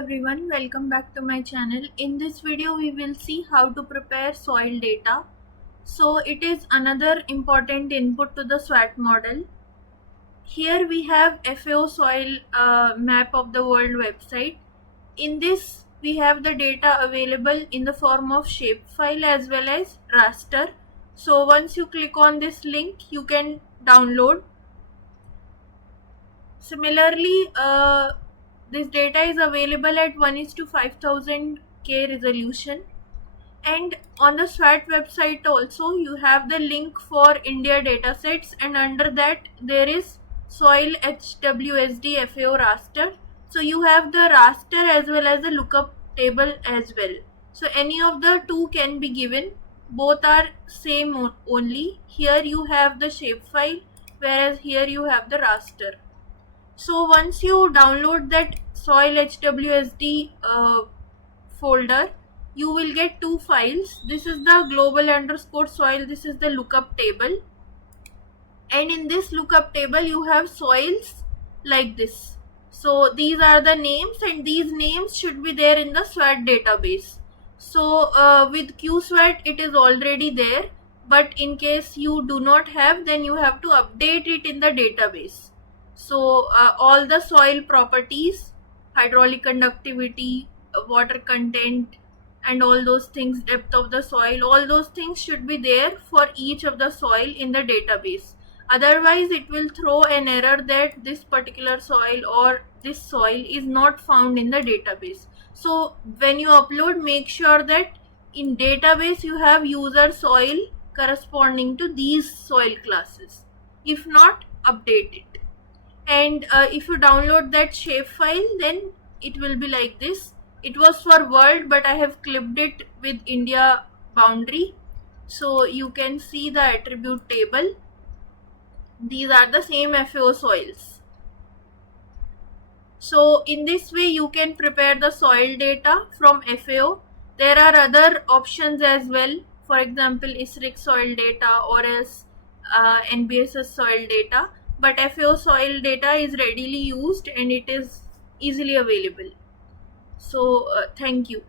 everyone, welcome back to my channel. In this video we will see how to prepare soil data. So it is another important input to the SWOT model. Here we have FAO soil map of the world website. In this we have the data available in the form of shapefile as well as raster. So once you click on this link you can download. Similarly, this data is available at 1:5000K resolution, and on the SWOT website also you have the link for India datasets, and under that there is soil HWSD FAO raster. So you have the raster as well as the lookup table as well. So any of the two can be given, both are same only. Here you have the shapefile, whereas here you have the raster. So once you download that soil HWSD folder, you will get two files. This is the global_soil, this is the lookup table, and in this lookup table you have soils like this. So these are the names, and these names should be there in the SWOT database. So with QSWOT it is already there, but in case you do not have, then you have to update it in the database. So all the soil properties, hydraulic conductivity, water content, and all those things, depth of the soil, all those things should be there for each of the soil in the database. Otherwise it will throw an error that this particular soil or this soil is not found in the database. So when you upload, make sure that in database you have user soil corresponding to these soil classes. If not, update it. And if you download that shapefile, then it will be like this. It was for world, but I have clipped it with India boundary, so you can see the attribute table. These are the same FAO soils. So in this way you can prepare the soil data from FAO. There are other options as well, for example ISRIC soil data or else NBSS soil data, but FAO soil data is readily used and it is easily available. So thank you.